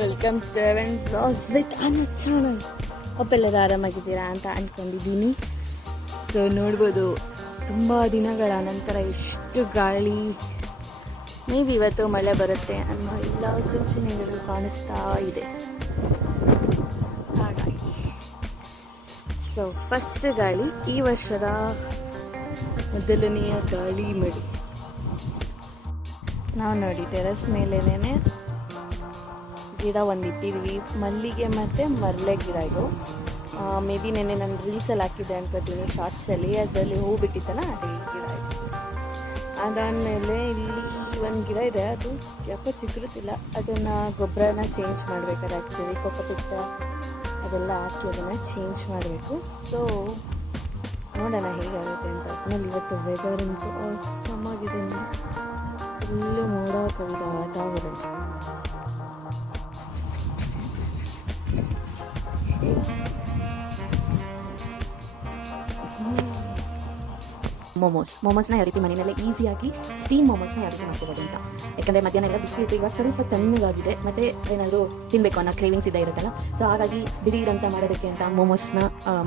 Welcome to seven blogs with Anna channel. ಒಬ್ಬೆಲ್ಲರೂ ಆರಾಮಾಗಿದ್ದೀರಾ ಅಂತ ಅಂದ್ಕೊಂಡಿದ್ದೀನಿ. ಸೊ ನೋಡ್ಬೋದು, ತುಂಬ ದಿನಗಳ ನಂತರ ಎಷ್ಟು ಗಾಳಿ, ಮೇ ಬಿ ಇವತ್ತು ಮಳೆ ಬರುತ್ತೆ ಅನ್ನೋ ಎಲ್ಲ ಸೂಚನೆಗಳು ಕಾಣಿಸ್ತಾ ಇದೆ. ಹಾಗಾಗಿ ಸೊ ಫಸ್ಟ್ ಗಾಳಿ, ಈ ವರ್ಷದ ಮೊದಲನೆಯ ಗಾಳಿ ಮಳೆ. ನಾವು ನೋಡಿ ಟೆರೆಸ್ ಮೇಲೇನೆ ಗಿಡ ಒಂದು ಇಟ್ಟಿದ್ವಿ, ಮಲ್ಲಿಗೆ ಮತ್ತು ಮರಳೆ ಗಿಡ. ಇದು ಮೇ ಬಿ ನೆನ್ನೆ ನಾನು ರೀಲ್ಸಲ್ಲಿ ಹಾಕಿದ್ದೆ ಅನ್ಕೋತೀನಿ, ಶಾರ್ಟ್ಸಲ್ಲಿ. ಅದರಲ್ಲಿ ಹೂ ಬಿಟ್ಟಿತ್ತಲ್ಲ, ಅದೇ ಗಿಡ ಇದೆ. ಅದಾದಮೇಲೆ ಇಲ್ಲಿ ಒಂದು ಗಿಡ ಇದೆ, ಅದು ಯಾಕೋ ಚಿಗುರುತ್ತಿಲ್ಲ. ಅದನ್ನು ಗೊಬ್ಬರನ ಚೇಂಜ್ ಮಾಡಬೇಕಾದ್ರೆ ಆ್ಯಕ್ಚುಲಿ ಕೊಕ್ಕಪಿತ್ತ ಅದೆಲ್ಲ ಹಾಕಿ ಅದನ್ನು ಚೇಂಜ್ ಮಾಡಬೇಕು. ಸೊ ನೋಡೋಣ ಹೇಗಾಗುತ್ತೆ ಅಂತ. ಆಮೇಲೆ ಇವತ್ತು ವೆದರ್ ಅಂತೂ ಸಮಾಗಿದೆ, ಫುಲ್ಲು ಮೋಡ ಕವಿದ ವಾತಾವರಣ. ಮೋಮೋಸ್ನ ಯಾವ ರೀತಿ ಮನೆಯಲ್ಲೇ ಈಸಿಯಾಗಿ ಸ್ಟೀಮ್ ಮೋಮೋಸ್ನ ಯಾವ ರೀತಿ ಮಾಡ್ಕೋಬೋದು ಅಂತ. ಯಾಕಂದರೆ ಮಧ್ಯಾಹ್ನ ಎಲ್ಲ ಬಿಸಿಲಿತ್ತು, ಇವಾಗ ಸ್ವಲ್ಪ ತಣ್ಣಗಾಗಿದೆ, ಮತ್ತು ಏನಾದರೂ ತಿನ್ನಬೇಕು ಅನ್ನೋ ಕ್ರೇವಿಂಗ್ಸ್ ಇರುತ್ತಲ್ಲ. ಸೊ ಹಾಗಾಗಿ ದಿಢೀರಂತ ಮಾಡೋದಕ್ಕೆ ಅಂತ ಮೋಮೋಸ್ನ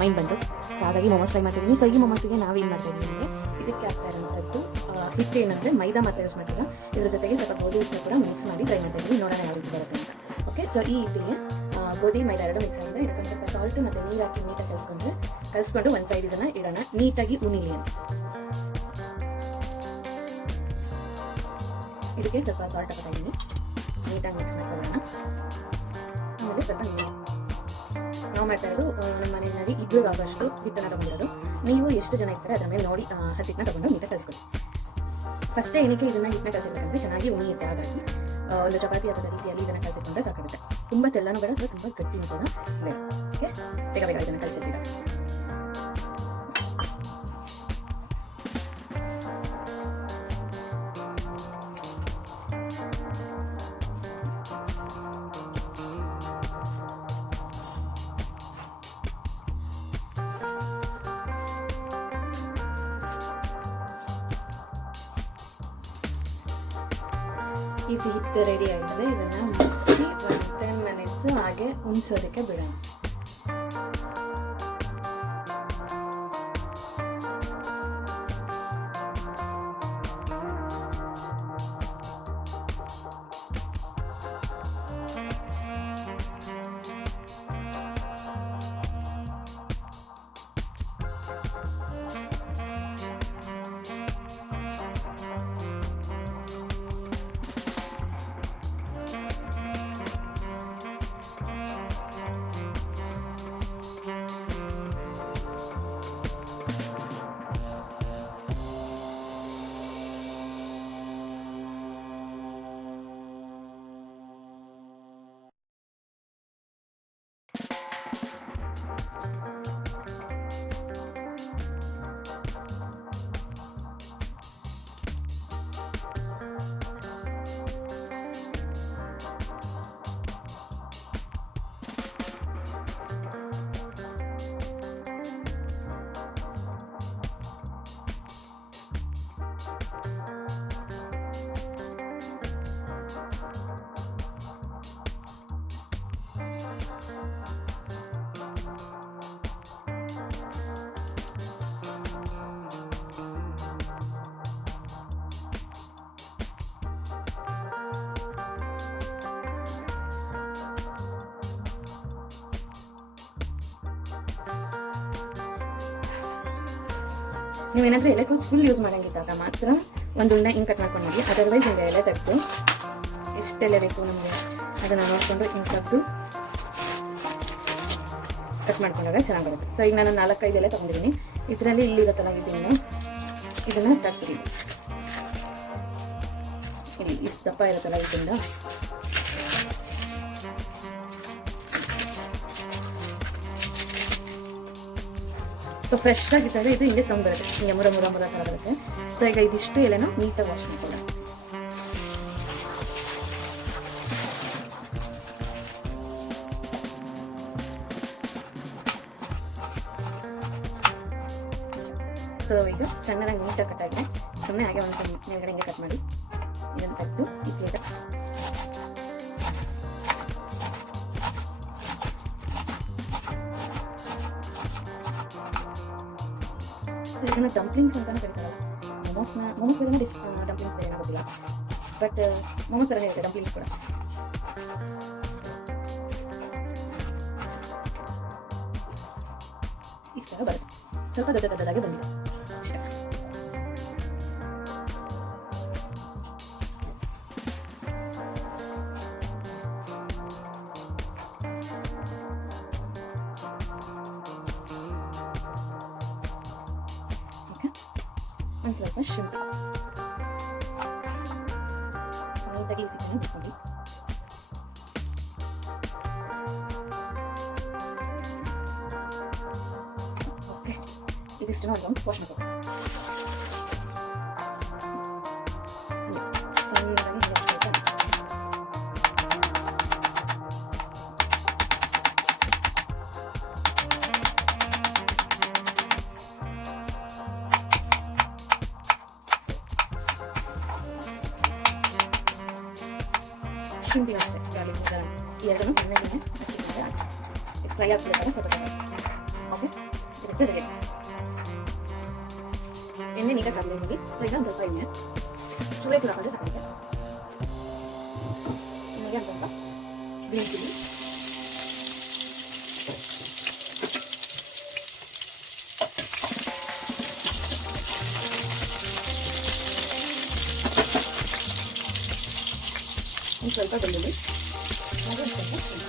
ಮೈಂಡ್ ಬಂತು. ಸೊ ಹಾಗಾಗಿ ಮೋಮೋಸ್ ಟ್ರೈ ಮಾಡ್ತಿದ್ದೀನಿ. ಸೊ ಈ ಮೋಮೋಸ್ಗೆ ನಾವೇನು ಮಾಡ್ತಾಯಿದ್ದೀವಿ ಅಂದರೆ, ಇದಕ್ಕೆ ಆಗ್ತಾ ಇರೋಂಥದ್ದು ಹಿಟ್ಟು ಏನಂದರೆ ಮೈದಾ ಮಾತ್ರ ಯೂಸ್ ಮಾಡ್ತೀವಿ. ಇದ್ರ ಜೊತೆಗೆ ಸ್ವಲ್ಪ ಗೋಧಿ ಹಿಟ್ಟನ್ನು ಕೂಡ ಮಿಕ್ಸ್ ಮಾಡಿ ಟ್ರೈ ಮಾಡ್ತಾಯಿದ್ದೀವಿ. ನೋಡೋಣ ಯಾವ ರೀತಿ ಬರುತ್ತೆ ಅಂತ. ಓಕೆ, ಸೊ ಈ ಹಿಟ್ಟಿಗೆ ಗೋಧಿ ಮೈದಾ ಎರಡು ಮಿಕ್ಸ್ ಆಗಿದೆ. ಇದಕ್ಕೆ ಸ್ವಲ್ಪ ಸಾಲ್ಟು ಮತ್ತು ನೀರು ಹಾಕಿ ನೀಟಾಗಿ ಕಲಿಸ್ಕೊಂಡು ಒಂದು ಸೈಡ್ ಇದನ್ನು ಇಡೋಣ, ನೀಟಾಗಿ ಉಣಿಲಿ ಅಂತ. ಇದಕ್ಕೆ ಸ್ವಲ್ಪ ಸಾಲ್ಟ್ ಹಾಕಿದ್ದೀನಿ, ನೀಟಾಗಿ ಮಿಕ್ಸ್ ಮಾಡ್ಕೊಳ್ಳೋಣ. ಆಮೇಲೆ ಸ್ವಲ್ಪ ನೀರು. ನಾವು ಮಾಡ್ತಾ ಇರೋದು ನಮ್ಮ ಮನೆಯಲ್ಲಿ ಇಬ್ಬರು ಆಗೋಷ್ಟು ಹಿಟ್ಟನ್ನು ತೊಗೊಂಡಿರೋದು. ನೀವು ಎಷ್ಟು ಜನ ಇರ್ತಾರೆ ಅದರ ಮೇಲೆ ನೋಡಿ ಹಸಿಟ್ಟನ್ನ ತೊಗೊಂಡು ನೀಟಾಗಿ ಕಲಿಸ್ಕೊಳ್ಳಿ. ಫಸ್ಟೇ ಏನಕ್ಕೆ ಇದನ್ನು ಹಿಟ್ಟನ್ನ ಕಲಿಸಿರ್ಬೇಕಂದ್ರೆ ಚೆನ್ನಾಗಿ ಉಣಿಯುತ್ತೆ. ಹಾಗಾಗಿ ಒಂದು ಚಪಾತಿ ಅಥವಾ ರೀತಿಯಲ್ಲಿ ಇದನ್ನು ಕಲಿಸಿಕೊಂಡ್ರೆ ಸಾಕಾಗುತ್ತೆ. ತುಂಬ ತೆಳ್ಳನೂ ಬೇಡ, ತುಂಬ ಗಟ್ಟಿನೂ ಕೂಡ ಬೇಡ. ಓಕೆ, ಬೇಗ ಬೇಗ ಇದನ್ನು ಕಲಿಸಿರ್ತೀರ. ಇದು ಹಿಟ್ಟು ರೆಡಿ ಆಗಿದೆ. ಇದನ್ನು ಮುಚ್ಚಿ ಒಂದು 10 ಮಿನಿಟ್ಸ್ ಹಾಗೆ ಉಣಿಸೋದಕ್ಕೆ ಬಿಡೋಣ. ನೀವೇನಾದರೂ ಎಲೆಕೋಸು ಫುಲ್ ಯೂಸ್ ಮಾಡೋಂಗಿದ್ದಾಗ ಮಾತ್ರ ಒಂದು ಉಂಡೆ ಹಿಂಗೆ ಕಟ್ ಮಾಡ್ಕೊಂಡು ಹೋಗಿ. ಅದರ್ವೈಸ್ ಹಿಂಗೆ ಎಲೆ ತೆಗೆದು ಎಷ್ಟೆಲೆ ಬೇಕು ನಮಗೆ ಅದನ್ನು ನೋಡಿಕೊಂಡು ಹಿಂಗೆ ತೆಗೆದು ಕಟ್ ಮಾಡ್ಕೊಂಡಾಗ ಚೆನ್ನಾಗಿ ಬರುತ್ತೆ. ಸೊ ಈಗ ನಾನು 4-5 ಎಲೆ ತೊಗೊಂಡಿದ್ದೀನಿ. ಇದರಲ್ಲಿ ಇಲ್ಲಿರುತ್ತಲ್ಲ ಇದನ್ನು ತೆಗ್ದಿದ್ದೀನಿ. ಇಲ್ಲಿ ಇಷ್ಟು ದಪ್ಪ ಇರುತ್ತಲ್ಲ ಇದರಿಂದ ಸೊ ಫ್ರೆಶ್ ಆಗಿದ್ದಾಗ ಇದು ಹಿಂಗೆ ಸೌಂಡ್ ಬರುತ್ತೆ, ಹಿಂಗೆ ಮುರ ಥರ ಬರುತ್ತೆ. ಸೊ ಈಗ ಇದಿಷ್ಟು ಎಲೆನೂ ನೀಟಾಗಿ ವಾಶ್ ಮಾಡ್ಕೊಳ್ಳೋಣ. ಸೊ ಈಗ ಸಣ್ಣದಾಗಿ ನೀಟಾಗಿ ಕಟ್ ಆಗಿದೆ. ಸುಮ್ಮನೆ ಹಾಗೆ ಒಂದು ಮೇಲ್ಗಡೆ ಹಿಂಗೆ ಕಟ್ ಮಾಡಿ ಇದನ್ನು ತೆಗೆದು ಈ ಪ್ಲೇಟ್ ಸೊ ಇದನ್ನು ಡಂಪ್ಲಿಂಗ್ಸ್ ಅಂತಲೇ ಕರೀತಾರಲ್ಲ. ಮೋಮೋಸ್ ಬೇರೆ ಡಂಪ್ಲಿಂಗ್ಸ್ ಬೇರೆ ಆಗೋದಿಲ್ಲ, ಬಟ್ ಮೋಮೋಸ್ ಥರನೇ ಇರುತ್ತೆ ಡಂಪ್ಲಿಂಗ್ಸ್ ಕೂಡ. ಈ ಥರ ಬರುತ್ತೆ, ಸ್ವಲ್ಪ ದೊಡ್ಡದಾಗಿ ಬಂದಿದೆ ಇಷ್ಟ. ಒಂದು ಸ್ವಲ್ಪ ಶುಂಠಿ ನೀಟಾಗಿ ಸಿಕ್ಕನ್ನು ಬಿಟ್ಕೊಂಡು ಓಕೆ, ಇದಿಷ್ಟು ಒಂದು ವಾಶ್ ಮಾಡ್ಕೊಂಡು ಸಣ್ಣದಾಗಿ ಹೆಚ್ಚಬೇಕು. ಶುಂಠಿ ಅಷ್ಟೇ, ಗಾರ್ಲಿಕ್ ಎರಡನ್ನೂ ಸಣ್ಣಗೆ ಹಚ್ಚಿಕೊಂಡ್ರೆ ಫ್ರೈ ಆಗ್ತಿರ್ತಾರೆ ಸ್ವಲ್ಪ. ಓಕೆ, ಇದಷ್ಟೇ ರೆಡಿ. ಎಣ್ಣೆ ನೀಟಾಗಿ ಕಡಲೆ ಮಾಡಿ. ಸೊ ಈಗ ಒಂದು ಸ್ವಲ್ಪ ಎಣ್ಣೆ ಚೂರೇ ಚೂರ ಹಾಕಿದ್ರೆ ಸಾಕಾಗುತ್ತೆ. ಎಣ್ಣೆಗೆ ಒಂದು ಸ್ವಲ್ಪ ಗ್ರೀನ್ ಚಿಲ್ಲಿ, ಒಂದು ಸ್ವಲ್ಪ ಬೆಳ್ಳುಳ್ಳಿ, ಹಾಗೂ ಒಂದು ಸ್ವಲ್ಪ ಶುಂಠಿ.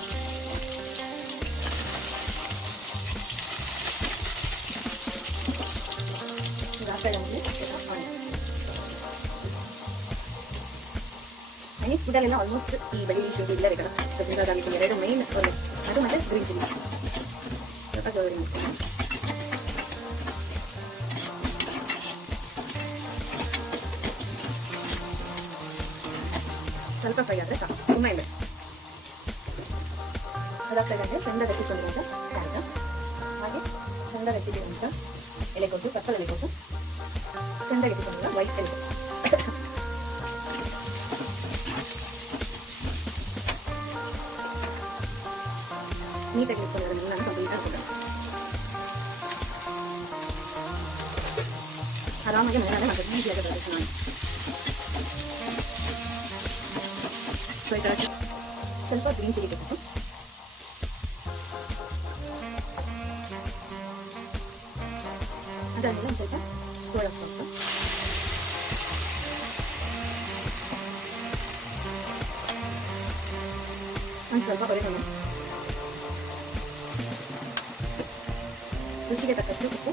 ಚೈನೀಸ್ ಫುಡ್ಡಲ್ಲೆಲ್ಲ ಆಲ್ಮೋಸ್ಟ್ ಈ ಬೆಳ್ಳುಳ್ಳಿ ಶುಂಠಿ ಇಲ್ಲ ಬೇಕಲ್ಲ. ಸೊ ಜಿಂಜರ್ ಗಾರ್ಲಿಕ್ ಎರಡು ಮೈನ್ ಅದು ಮತ್ತು ಗ್ರೀನ್ ಚಿಲ್ಲಿ ಸ್ವಲ್ಪ ಜೋರಿ ಮಾಡ್ತೀನಿ. ಸ್ವಲ್ಪ ಫ್ರೈ ಆದರೆ ಸಾಕು, ತುಂಬ ಇಲ್ಲ. ಅದಾಗ್ತಾಗಂటే ಸಣ್ಣದಾಗಿ ಹೆಚ್ಚಿಕೊಂಡಿರುವಂಥ ಕ್ಯಾರೆಟ್, ಹಾಗೆ ಸಣ್ಣದಾಗಿ ಹೆಚ್ಚಿಕೊಂಡಿರುವಂಥ ಎಲೆಕೋಸು, ಪರ್ಪಲ್ ಎಲೆಕೋಸು, ಸಣ್ಣದಾಗಿ ಹೆಚ್ಚಿಕೊಂಡಿರುವ ವೈಟ್ ಎಲೆಕೋಸು. ನೀಟಾಗಿ ಇಟ್ಕೊಂಡಿರೋದನ್ನ ನಾನು ಕಂಪ್ಲೀಟ್ ಹಾಕ್ತೀನಿ. ಆರಾಮಾಗಿ ಮನೆಯಲ್ಲೇ ಮಾಡೋದು, ಈಸಿಯಾಗಿ ಬರುತ್ತೆ ನಾನು. ಸೊ ಈ ಥರ ಸ್ವಲ್ಪ ಗ್ರೀನ್ ಚಿಲ್ಲಿ ಬೇಕಿತ್ತು. ಅದಾದಮೇಲೆ ಒಂದು ಸ್ವಲ್ಪ ಸೋಯಾ ಸಾಸು, ಒಂದು ಸ್ವಲ್ಪ ಒರೆಗಾನೋ, ರುಚಿಗೆ ತಕ್ಕಷ್ಟು ಉಪ್ಪು,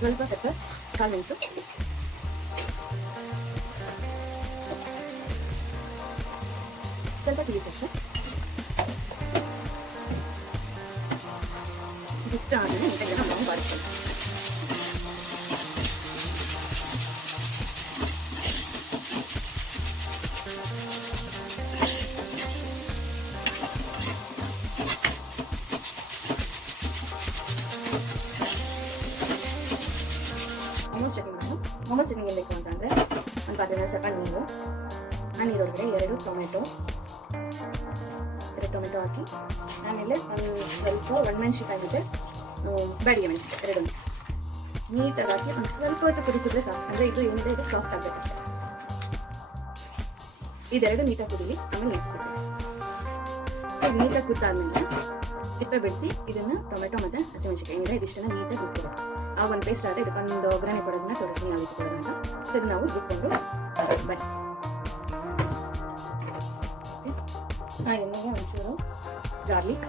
ಸ್ವಲ್ಪ ಪೆಪ್ಪರ್, ಕಾಳು ಮೆಣಸು, ಸ್ವಲ್ಪ ಚಿಲ್ಲಿ ಪೆಪ್ಪರ್. ಇಷ್ಟ ಆದಮೇಲೆ ನೀಟಾಗಿ ನಾವು ಬಾರಿಸ್ಕೊಳ್ಳಿ. ಮೊಮೋಸ್ ಚಟ್ನಿ ಮಾಡೋದು. ಮೊಮೋಸ್ ಚಟ್ನಿ ಏನು ಬೇಕು ಅಂತಂದರೆ ಒಂದು ಪಾತ್ರೆಯಲ್ಲಿ ಸ್ವಲ್ಪ ನೀರು, ಆ ನೀರೊಳಗಡೆ ಎರಡು ಟೊಮೆಟೊ ಹಾಕಿ, ಆಮೇಲೆ ಒಂದು ಸ್ವಲ್ಪ ಒಣಮೆಣಸಿಕಾಯಿ ಜೊತೆ ಬ್ಯಾಡಿಗೆ ಮೆಣಸಿಕಾಯಿ ಎರಡು ನೀಟಾಗಿ ಹಾಕಿ ಒಂದು ಸ್ವಲ್ಪ ಹೊತ್ತು ಕುದಿಸಿದ್ರೆ ಸಾಕು. ಅಂದರೆ ಇದು ಏನಿದೆ ಇದು ಸಾಫ್ಟ್ ಆಗಬೇಕು ಅಷ್ಟೇ. ಇದೆರಡು ನೀಟಾಗಿ ಕುದೀಲಿ, ಆಮೇಲೆ ನೆನೆಸಿದೆ. ಸೊ ನೀಟಾಗಿ ಕುದ್ದಾದ್ಮೇಲೆ ಸಿಪ್ಪೆ ಬಿಡಿಸಿ ಇದನ್ನು ಟೊಮೆಟೊ ಮತ್ತು ಹಸಿಮೆಣಸಿಕಾಯಿ ಏನಿದೆ ಇದಿಷ್ಟನ್ನು ನೀಟಾಗಿ ರುಬ್ಕೋಬೇಕು. ಆ ಒಂದು ಪೇಸ್ಟ್ ಆದ ಇದಕ್ಕೊಂದು ಒಗ್ಗರಣೆ ಕೊಡೋದನ್ನ ತೋರಿಸ್ತೀನಿ ಯಾವ ರೀತಿ ಕೊಡೋದು ಅಂತ. ಸೊ ಇದು ನಾವು ರುಬ್ಕೊಂಡು ಬನ್ನಿ. ಆ ಎಣ್ಣೆಗೆ ಒಂಚೂರು ಗಾರ್ಲಿಕ್,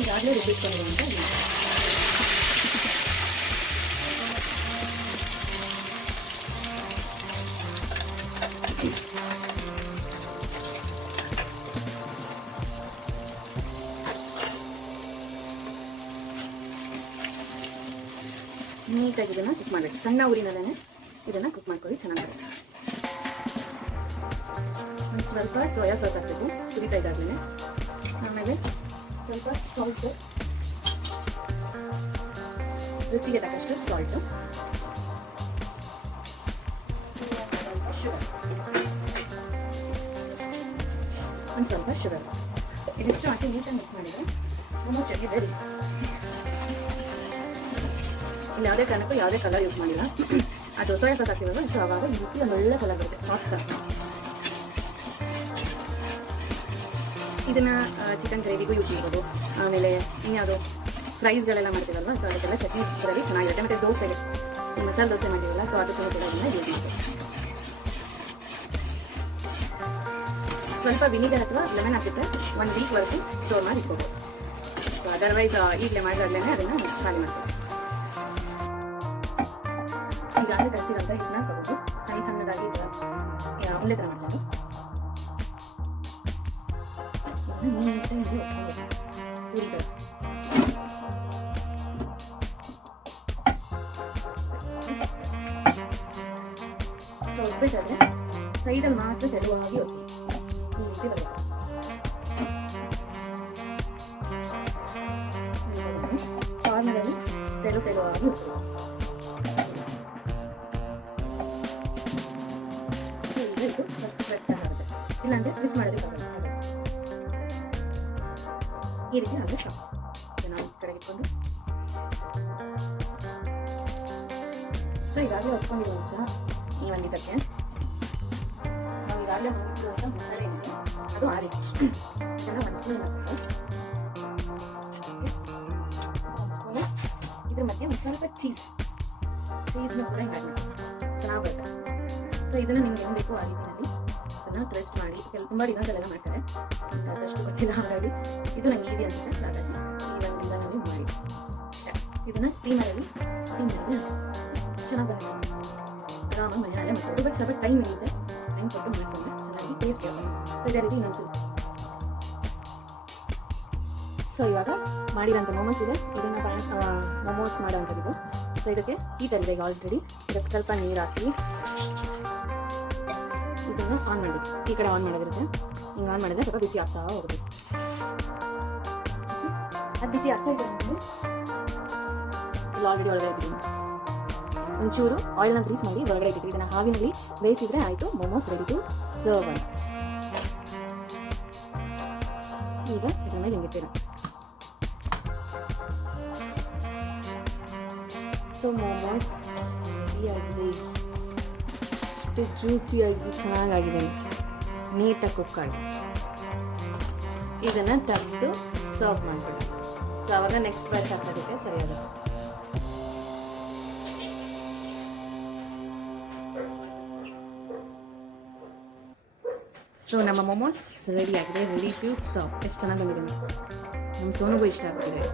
ಈಗಾಗಲೇ ರುಬ್ಬಿಟ್ಕೊಂಡಿರುವಂಥ ನೀಟಾಗಿ ಇದನ್ನು ಕುಕ್ ಮಾಡಬೇಕು. ಸಣ್ಣ ಊರಿನಲ್ಲೇ ಇದನ್ನು ಕುಕ್ ಮಾಡ್ಕೊಳ್ಳಿ, ಚೆನ್ನಾಗಿರುತ್ತೆ. ಒಂದು ಸ್ವಲ್ಪ ಸೋಯಾ ಸಾಸ್ ಹಾಕಬೇಕು ಕುರಿತಾ ಇದ್ದಾಗಲೇ. ಆಮೇಲೆ ಸ್ವಲ್ಪ ಸಾಲ್ಟ್, ರುಚಿಗೆ ತಕ್ಕಷ್ಟು ಸಾಲ್ಟು, ಒಂದು ಸ್ವಲ್ಪ ಶುಗರ್. ಇದಿಷ್ಟು ಹಾಕಿ ನೀಟಾಗಿ ಮಿಕ್ಸ್ ಮಾಡಿದರೆ ಆಲ್ಮೋಸ್ಟ್ ರೆಡಿ. ಇಲ್ಲಿ ಯಾವುದೇ ಕಾರಣಕ್ಕೂ ಯಾವುದೇ ಕಲರ್ ಯೂಸ್ ಮಾಡಿಲ್ಲ. ಅದು ಸೋಯಾ ಸಾಸ್ ಹಾಕ್ತೀವಲ್ಲ, ಸೊ ಆವಾಗ ಈ ರೀತಿ ಒಂದು ಒಳ್ಳೆ ಕಲರ್ ಬರುತ್ತೆ ಸಾಸ್ ಥರ. ಇದನ್ನು ಚಿಕನ್ ಗ್ರೇವಿಗೂ ಯೂಸ್ ಮಾಡ್ಬೋದು. ಆಮೇಲೆ ಇನ್ಯಾವುದು ಫ್ರೈಸ್ಗಳೆಲ್ಲ ಮಾಡ್ತೀವಲ್ವ, ಸೊ ಅದಕ್ಕೆಲ್ಲ ಚಟ್ನಿ ಇದರಲ್ಲಿ ಚೆನ್ನಾಗಿರುತ್ತೆ. ಮತ್ತು ದೋಸೆಗೆ ಈ ಮಸಾಲೆ ದೋಸೆ ಮಾಡಿರಲ್ಲ, ಸೊ ಅದಕ್ಕೂ ಕೂಡ ಅದನ್ನು ಯೂಸ್ ಮಾಡ್ಬೋದು. ಸ್ವಲ್ಪ ವಿನಿಗರ್ ಅಥವಾ ಲೆಮನ್ ಹಾಕಿದ್ರೆ 1 ವೀಕ್ವರೆಗೂ ಸ್ಟೋರ್ ಮಾಡಿ ಇಟ್ಕೋಬೋದು. ಸೊ ಅದರ್ವೈಸ್ ಈಗಲೇ ಮಾಡಿದಾಗಲೇ ಅದನ್ನು ಖಾಲಿ ಮಾಡ್ತೀವಿ. ಈಗಾಗಲೇ ಕಲಿಸಿರೋಂಥ ಇದನ್ನ ತಗೋದು ಸಣ್ಣ ಸಣ್ಣದಾಗಿ ಉಂಡೆ ಥರ ಮಾಡ್ಕೊಂಡು ಸೊ ಒತ್ಬೇಕಾದ್ರೆ ಸೈಡಲ್ಲಿ ಮಾತ್ರ ತೆಳುವಾಗಿ ಒತ್ತಿ ಈ ರೀತಿ ಬರುತ್ತೆ. ಕಾರ್ನರಲ್ಲಿ ತೆಳುವಾಗಿ ಒತ್ತಿ. ಇಲ್ಲಾಂದ್ರೆ ಟ್ವಿಸ್ಟ್ ಮಾಡೋದಕ್ಕೆ ಈ ರೀತಿ ಆದರೆ ಸಾಕು. ನಾವು ಕಡೆಗೆ ಇಟ್ಕೊಂಡು ಸೊ ಈಗಾಗಲೇ ಹೊತ್ಕೊಂಡಿರುವಂಥ ಈ ಒಂದಿದ್ದಕ್ಕೆ ನಾವು ಈಗಾಗಲೇ ಹೊಂದಿರುವಂಥ ಮಸಾಲೆ ಏನಿದೆ ಅದು ಆ ರೀತಿ ಇದನ್ನು 1 ಸ್ಪೂನ್ ಹಾಕ್ಬೇಕು. 1 ಸ್ಪೂನು ಇದ್ರ ಮಧ್ಯೆ ಒಂದು ಸ್ವಲ್ಪ ಚೀಸ್ನ ಕೂಡ ಹಿಂಗೆ ಹಾಕಿ ಚೆನ್ನಾಗಿ ಬರುತ್ತೆ. ಸೊ ಇದನ್ನು ನಿಮ್ಗೆ ಏನು ಬೇಕು ಆ ರೀತಿಯಲ್ಲಿ ಅದನ್ನು ಟ್ವಿಸ್ಟ್ ಮಾಡಿ. ತುಂಬ ಡಿಸೈನ್ಸಲ್ಲೆಲ್ಲ ಮಾಡ್ತಾರೆ, ಅದಷ್ಟು ಗೊತ್ತಿಲ್ಲ. ಹಾಗಾಗಿ ಇದು ನಂಗೆ ಈಸಿ ಅನಿಸುತ್ತೆ. ಸೊ ಹಾಗಾಗಿ ಈ ಒಂದು ಡಿಸೈನಲ್ಲಿ ಮಾಡಿ ಇದನ್ನು ಸ್ಟೀಮ್ ಮಾಡಿದ್ರೆ ಚೆನ್ನಾಗಿ ಬರುತ್ತೆ. ಆರಾಮಾಗಿ ಮನೆಯಲ್ಲೇ ಮಾಡ್ಬೋದು. ಬಟ್ ಸ್ವಲ್ಪ ಟೈಮ್ ಇರುತ್ತೆ, ಟೈಮ್ ಕೊಟ್ಟು ಮಾಡಿಕೊಂಡ್ರೆ ಚೆನ್ನಾಗಿ ಟೇಸ್ಟ್ ಇರುತ್ತೆ. ಸೊ ಇದೇ ರೀತಿ ಇನ್ನೊಂದು ಸೊ ಇವಾಗ ಮಾಡಿರೋಂಥ ಮೊಮೋಸ್ ಇದೆ. ಇದನ್ನು ಮೊಮೋಸ್ ಮಾಡೋವಂಥದ್ದು. ಸೊ ಇದಕ್ಕೆ ಹೀಟಲ್ಲಿದೆ ಈಗ ಆಲ್ರೆಡಿ. ಇದಕ್ಕೆ ಸ್ವಲ್ಪ ನೀರು ಹಾಕಿ ಇದನ್ನು ಆನ್ ಮಾಡಿ. ಈ ಕಡೆ ಆನ್ ಮಾಡೋದಿರುತ್ತೆ. ಹಿಂಗೆ ಆನ್ ಮಾಡಿದ್ರೆ ಸ್ವಲ್ಪ ಬಿಸಿ ಆಗ್ತಾ ಹೋಗುತ್ತೆ. ಅದು ಬಿಸಿ ಆಗ್ತಾ ಇದೆ ಇಲ್ಲಿ ಆಲ್ರೆಡಿ ಒಳಗಡೆ ಇಟ್ಟಿದ್ದೀನಿ. ಒಂಚೂರು ಆಯಿಲ್ನ ಗ್ರೀಸ್ ಮಾಡಿ ಒಳಗಡೆ ಇಟ್ಟಿದ್ದೀನಿ. ಇದನ್ನು ಹಾವಿನಲ್ಲಿ ಬೇಯಿಸಿದ್ರೆ ಆಯಿತು, ಮೊಮೋಸ್ ರೆಡಿ ಟು ಸರ್ವ್ ಅಂತ. ಈಗ ಇದನ್ನ ಹಿಂಗಿಟ್ಟಿರೋಣ. ಸೊ ಮೊಮೋಸ್ ರೆಡಿಯಾಗಿದೆ. ಅಷ್ಟು ಜ್ಯೂಸಿಯಾಗಿ ಚೆನ್ನಾಗಾಗಿದೆ, ನೀಟಾಗಿ ಕುಕ್ ಆಗಿದೆ. ಇದನ್ನು ತೆಗೆದು ಸರ್ವ್ ಮಾಡಿಬಿಡಿ. ಸೊ ಆವಾಗ ನೆಕ್ಸ್ಟ್ ಬ್ಯಾಚ್ ಹಾಕೋದಕ್ಕೆ ಸರಿಯಾಗುತ್ತೆ. ಸೊ ನಮ್ಮ ಮೊಮೋಸ್ ರೆಡಿ ಆಗಿದೆ, ರೆಡಿ ಟು ಸರ್ವ್. ಎಷ್ಟು ಚೆನ್ನಾಗಿ ಬಂದಿದೆ, ನಮ್ಮ ಸೋನುಗೂ ಇಷ್ಟ ಆಗ್ತಿದೆ.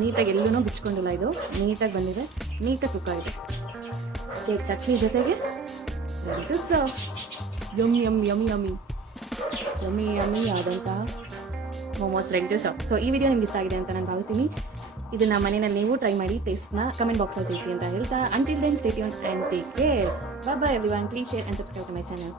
ನೀಟಾಗಿ ಎಲ್ಲೂ ಬಿಚ್ಕೊಂಡಿಲ್ಲ, ಇದು ನೀಟಾಗಿ ಬಂದಿದೆ, ನೀಟಾಗಿ ಕುಕ್ ಆಗಿದೆ. ಸೊ ಚಟ್ನಿ ಜೊತೆಗೆ ready to serve. Yummy yummy yummy yummy yummy yummy ಆದಂತಹ momos ready to serve. So ಈ ವಿಡಿಯೋ ನಿಮ್ಗೆ ಇಷ್ಟ ಆಗಿದೆ ಅಂತ ನಾನು ಭಾವಿಸ್ತೀನಿ. ಇದನ್ನ ಮನೆಯಲ್ಲಿ ನೀವು ಟ್ರೈ ಮಾಡಿ, ಟೇಸ್ಟ್ನ ಕಮೆಂಟ್ ಬಾಕ್ಸಲ್ಲಿ ತಿಳಿಸಿ ಅಂತ ಹೇಳ್ತಾ, until then stay tuned and take care. Bye bye everyone. Please share and subscribe to my channel.